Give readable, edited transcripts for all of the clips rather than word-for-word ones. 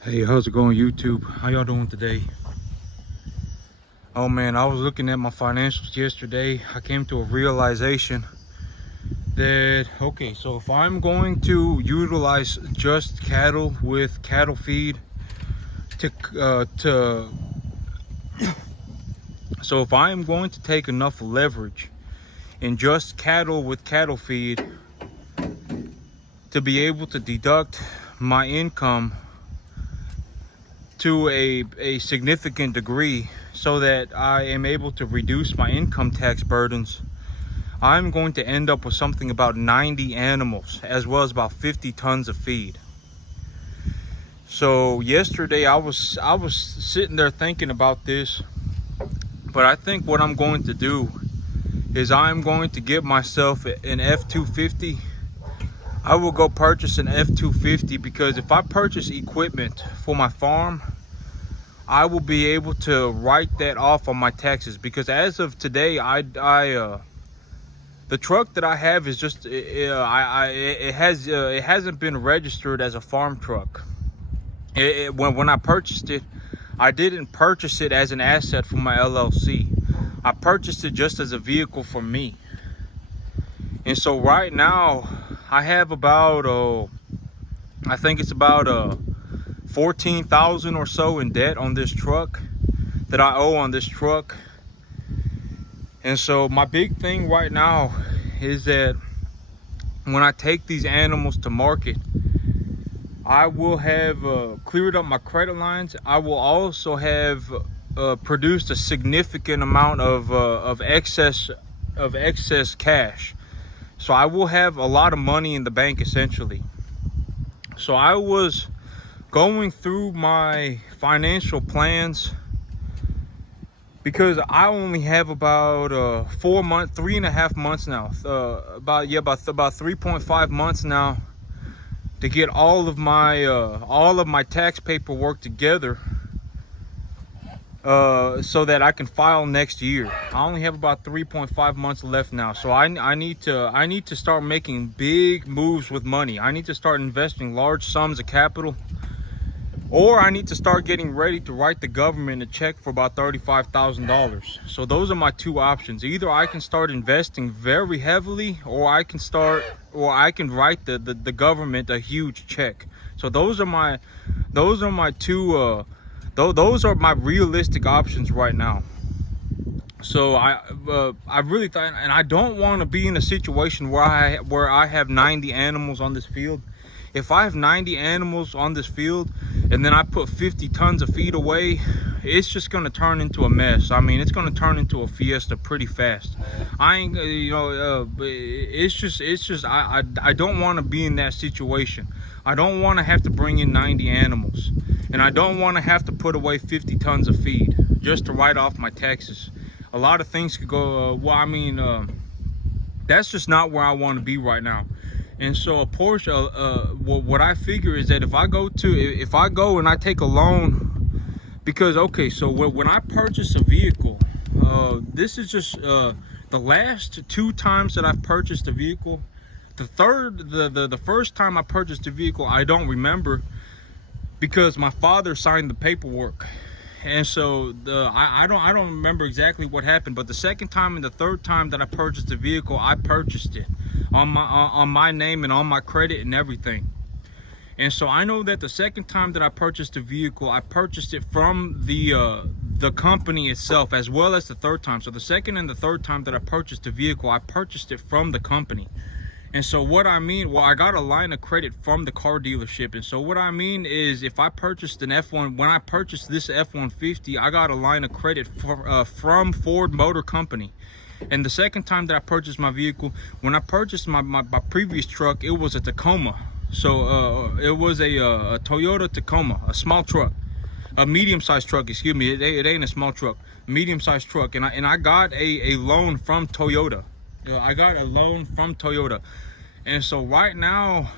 Hey, how's it going, YouTube? How y'all doing today? Oh man, I was looking at my financials yesterday. I came to a realization that, okay, so if I'm going to utilize just cattle with cattle feed so if I am going to take enough leverage in just cattle with cattle feed to be able to deduct my income to a significant degree so that I am able to reduce my income tax burdens, I'm going to end up with something about 90 animals as well as about 50 tons of feed. So yesterday I was sitting there thinking about this, but I think what I'm going to do is I'm going to get myself an F-250. I will go purchase an F-250 because if I purchase equipment for my farm, I will be able to write that off on my taxes, because as of today, the truck that I have is just it hasn't been registered as a farm truck. When I purchased it, I didn't purchase it as an asset for my LLC. I purchased it just as a vehicle for me. And so right now I have about I think it's about 14,000 or so in debt on this truck that I owe on this truck. And so my big thing right now is that when I take these animals to market, I will have cleared up my credit lines. I will also have produced a significant amount of excess cash. So I will have a lot of money in the bank essentially. So I was going through my financial plans because I only have about 3.5 months now, about 3.5 months now to get all of my tax paperwork together, so that I can file next year. I only have about 3.5 months left now, so I need to start making big moves with money. I need to start investing large sums of capital, or I need to start getting ready to write the government a check for about $35,000. So those are my two options. Either I can start investing very heavily, or I can write the government a huge check. So those are my two those are my realistic options right now. So I really thought, and I don't want to be in a situation where I have 90 animals on this field. If I have 90 animals on this field and then I put 50 tons of feed away, it's just going to turn into a mess. I mean, it's going to turn into a fiesta pretty fast. I ain't, it's just, I don't want to be in that situation. I don't want to have to bring in 90 animals, and I don't want to have to put away 50 tons of feed just to write off my taxes. A lot of things could go, that's just not where I want to be right now. And so a portion, what I figure is that if I go and I take a loan, because okay, so when I purchase a vehicle, this is just the last two times that I've purchased a vehicle. The first time I purchased a vehicle, I don't remember because my father signed the paperwork. And so I don't remember exactly what happened, but the second time and the third time that I purchased a vehicle, I purchased it on my name and on my credit and everything. And so I know that the second time that I purchased a vehicle, I purchased it from the company itself, as well as the third time. So the second and the third time that I purchased a vehicle, I purchased it from the company. And so what I mean, well, I got a line of credit from the car dealership. And so what I mean is, if I purchased an F1, when I purchased this F-150, I got a line of credit from Ford Motor Company. And the second time that I purchased my vehicle, when I purchased my previous truck, it was a Tacoma. So it was a Toyota Tacoma, a small truck, a medium-sized truck, excuse me. It ain't a small truck, medium-sized truck. And I got a loan from Toyota. I got a loan from Toyota. And so right now,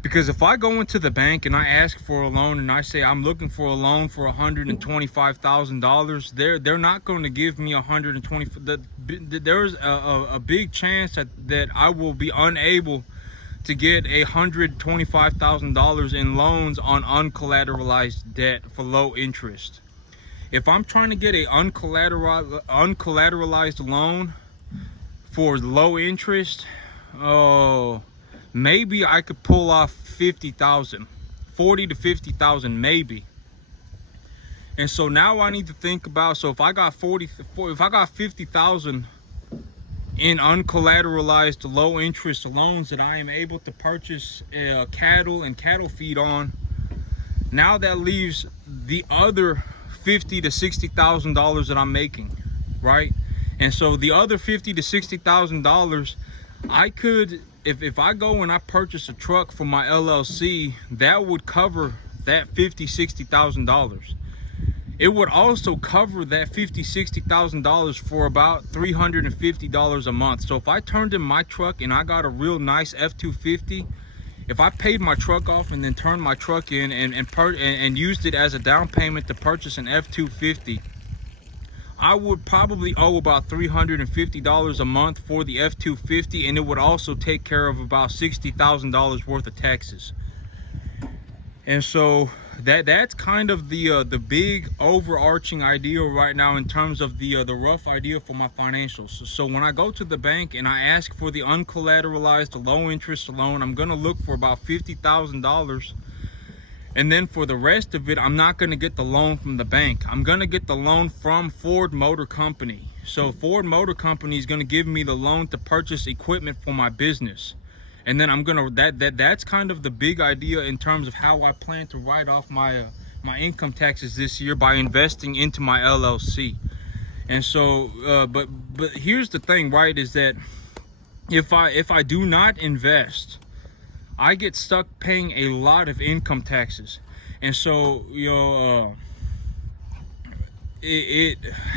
because if I go into the bank and I ask for a loan and I say I'm looking for a loan for $125,000, they're not going to give me $120,000. There's a big chance that I will be unable to get $125,000 in loans on uncollateralized debt for low interest. If I'm trying to get a uncollateralized loan for low interest, oh, maybe I could pull off 50,000, 40 to 50,000 maybe. And so now I need to think about, so if I got 50,000 in uncollateralized low interest loans that I am able to purchase cattle and cattle feed on, now that leaves the other $50,000 to $60,000 that I'm making, right? And so the other $50,000 to $60,000, I could, if I go and I purchase a truck for my LLC, that would cover that $50,000, $60,000. It would also cover that $50,000, $60,000 for about $350 a month. So if I turned in my truck and I got a real nice F-250, if I paid my truck off and then turned my truck in and used it as a down payment to purchase an F-250, I would probably owe about $350 a month for the F-250, and it would also take care of about $60,000 worth of taxes. And so that's kind of the big overarching idea right now in terms of the rough idea for my financials. So when I go to the bank and I ask for the uncollateralized low interest loan, I'm going to look for about $50,000. And then for the rest of it, I'm not going to get the loan from the bank. I'm going to get the loan from Ford Motor Company. So Ford Motor Company is going to give me the loan to purchase equipment for my business. And then I'm gonna that's kind of the big idea in terms of how I plan to write off my my income taxes this year, by investing into my LLC. And so but here's the thing, right, is that if I do not invest, I get stuck paying a lot of income taxes. And so, you know,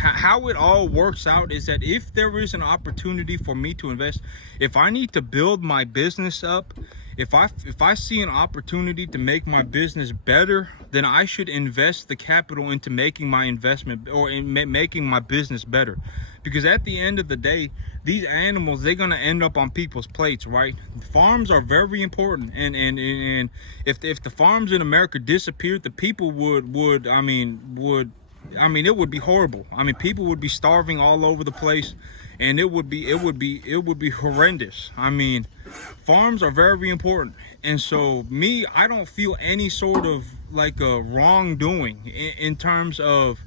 how it all works out is that if there is an opportunity for me to invest, if I need to build my business up, if I see an opportunity to make my business better, then I should invest the capital into making my investment or in making my business better. Because at the end of the day, these animals, they're gonna end up on people's plates, right? Farms are very important, and if the farms in America disappeared, the people would it would be horrible. I mean, people would be starving all over the place, and it would be horrendous. I mean, farms are very important. And so I don't feel any sort of like a wrongdoing in terms of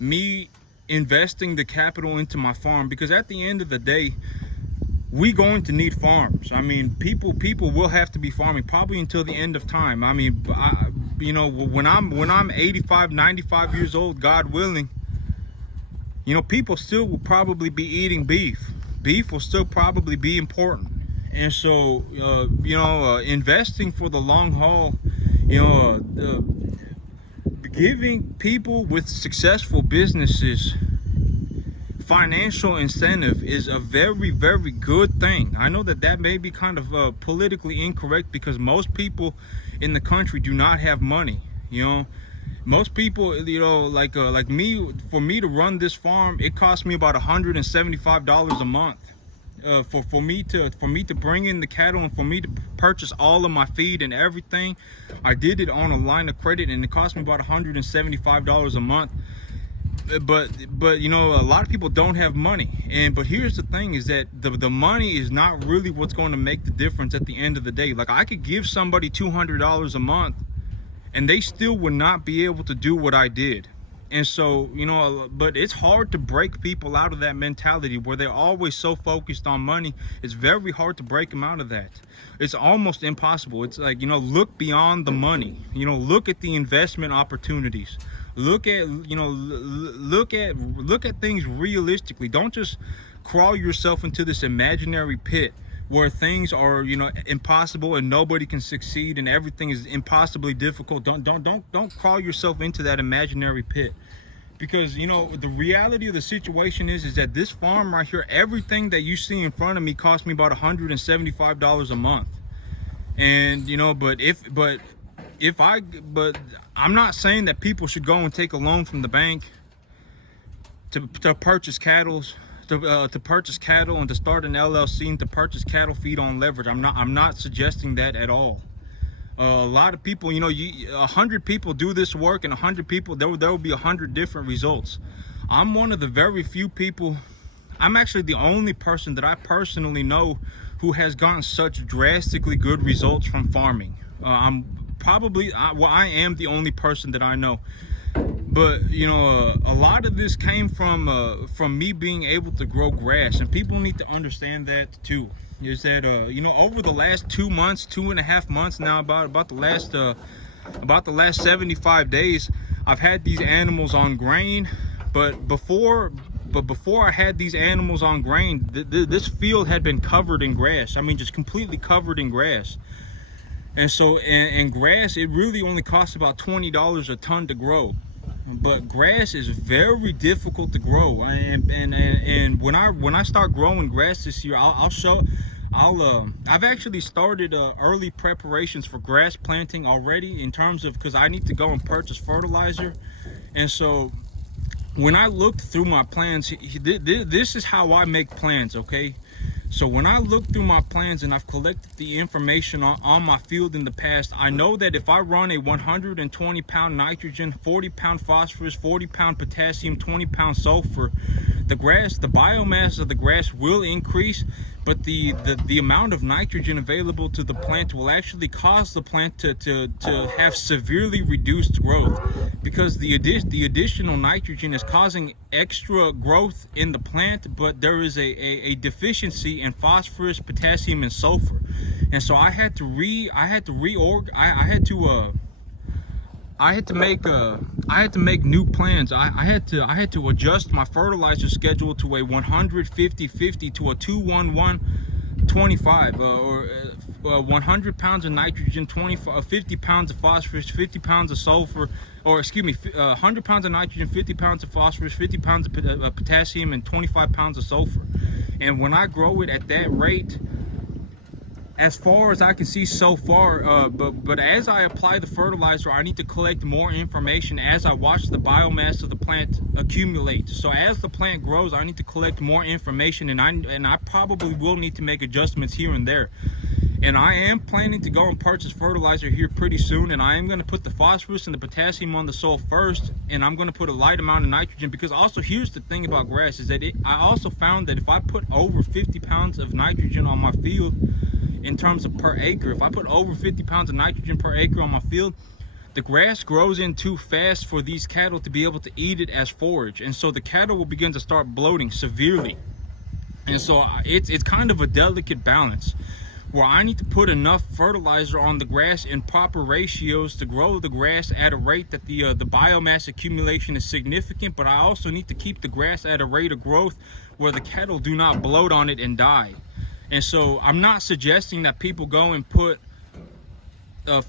me investing the capital into my farm, because at the end of the day, we going to need farms. I mean, people will have to be farming probably until the end of time. I mean, you know, when I'm 85, 95 years old, God willing, you know, people still will probably be eating beef. Beef will still probably be important. And so, you know, investing for the long haul, you know, giving people with successful businesses financial incentive is a very, very good thing. I know that may be kind of politically incorrect, because most people in the country do not have money. You know, most people, you know, like me, for me to run this farm, it cost me about $175 a month. For me to bring in the cattle and for me to purchase all of my feed and everything, I did it on a line of credit, and it cost me about $175 a month. But you know, a lot of people don't have money, but here's the thing, is that the money is not really what's going to make the difference at the end of the day. Like, I could give somebody $200 a month and they still would not be able to do what I did. And so, you know, but it's hard to break people out of that mentality where they're always so focused on money. It's very hard to break them out of that. It's almost impossible. It's like, you know, look beyond the money. You know, look at the investment opportunities. Look at, you know, look at things realistically. Don't just crawl yourself into this imaginary pit where things are, you know, impossible and nobody can succeed and everything is impossibly difficult. Don't crawl yourself into that imaginary pit, because, you know, the reality of the situation is that this farm right here, everything that you see in front of me cost me about $175 a month. And, you know, but I'm not saying that people should go and take a loan from the bank to purchase cattle, to purchase cattle and to start an LLC and to purchase cattle feed on leverage. I'm not suggesting that at all. A lot of people, 100 people do this work, and 100 people, there will be 100 different results. I'm one of the very few people. I'm actually the only person that I personally know who has gotten such drastically good results from farming. I am the only person that I know. But a lot of this came from me being able to grow grass, and people need to understand that too. Is that over the last 2 months, 2.5 months now, about the last 75 days, I've had these animals on grain. But before I had these animals on grain, this field had been covered in grass. I mean, just completely covered in grass. And so, and grass, it really only costs about $20 a ton to grow. But grass is very difficult to grow. And when I start growing grass this year, I've actually started early preparations for grass planting already, in terms of, because I need to go and purchase fertilizer. And so when I looked through my plans, this is how I make plans, okay? So when I look through my plans and I've collected the information on my field in the past, I know that if I run a 120 pound nitrogen, 40 pound phosphorus, 40 pound potassium, 20 pound sulfur, the biomass of the grass will increase, but the amount of nitrogen available to the plant will actually cause the plant to have severely reduced growth, because the additional nitrogen is causing extra growth in the plant, but there is a deficiency in phosphorus, potassium, and sulfur. And so I had to make new plans. I had to adjust my fertilizer schedule to a 150-50 to a 2-1-1-25, or 100 pounds of nitrogen, 50 pounds of phosphorus, 50 pounds of sulfur, or 100 pounds of nitrogen, 50 pounds of phosphorus, 50 pounds of potassium, and 25 pounds of sulfur. And when I grow it at that rate, as far as I can see so far, but as I apply the fertilizer, I need to collect more information as I watch the biomass of the plant accumulate. So as the plant grows, I need to collect more information, and I probably will need to make adjustments here and there. And I am planning to go and purchase fertilizer here pretty soon, and I am going to put the phosphorus and the potassium on the soil first, and I'm going to put a light amount of nitrogen, because also here's the thing about grass, is that I also found that if I put over 50 pounds of nitrogen on my field, in terms of per acre, if I put over 50 pounds of nitrogen per acre on my field, the grass grows in too fast for these cattle to be able to eat it as forage, and so the cattle will begin to start bloating severely. And so it's kind of a delicate balance, where I need to put enough fertilizer on the grass in proper ratios to grow the grass at a rate that the biomass accumulation is significant, but I also need to keep the grass at a rate of growth where the cattle do not bloat on it and die. And so I'm not suggesting that people go and put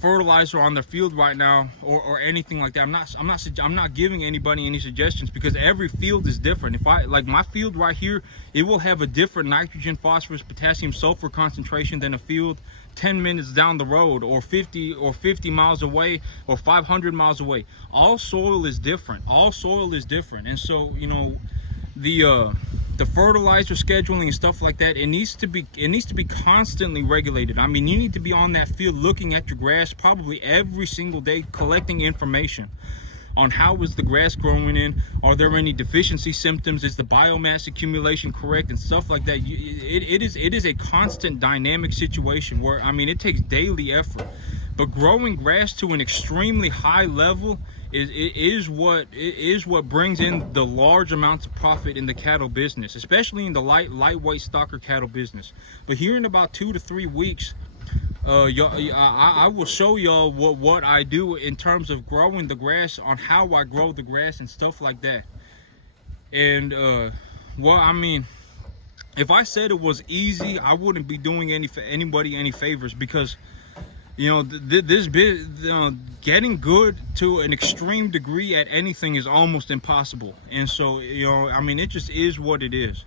fertilizer on their field right now, or anything like that. I'm not giving anybody any suggestions, because every field is different. If I, like my field right here, it will have a different nitrogen, phosphorus, potassium, sulfur concentration than a field 10 minutes down the road, or 50 miles away, or 500 miles away. All soil is different. And so the fertilizer scheduling and stuff like that, it needs to be constantly regulated. I mean, you need to be on that field looking at your grass probably every single day, collecting information on how is the grass growing in, are there any deficiency symptoms, is the biomass accumulation correct, and stuff like that. It is a constant dynamic situation where, I mean, it takes daily effort. But growing grass to an extremely high level is what brings in the large amounts of profit in the cattle business, especially in the lightweight stocker cattle business. But here in about 2 to 3 weeks, I will show y'all what I do in terms of growing the grass, on how I grow the grass and stuff like that. And well, I mean, if I said it was easy, I wouldn't be doing anybody any favors, because getting good to an extreme degree at anything is almost impossible. And so, I mean, it just is what it is.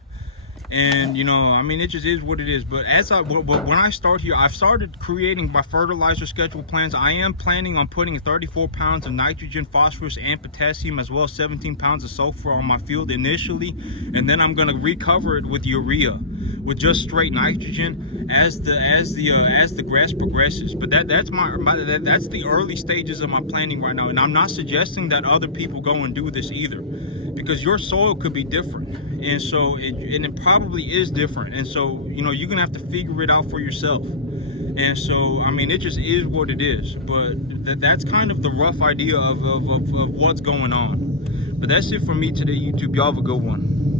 And you know, I mean, it just is what it is. But when I start here, I've started creating my fertilizer schedule plans. I am planning on putting 34 pounds of nitrogen, phosphorus, and potassium, as well as 17 pounds of sulfur on my field initially, and then I'm going to recover it with urea, with just straight nitrogen as the grass progresses. But that's that's the early stages of my planning right now, and I'm not suggesting that other people go and do this either, because your soil could be different, and so it probably is different, and so you know, you're gonna have to figure it out for yourself. And so I mean, it just is what it is. But that's kind of the rough idea of what's going on. But that's it for me today, YouTube. Y'all have a good one.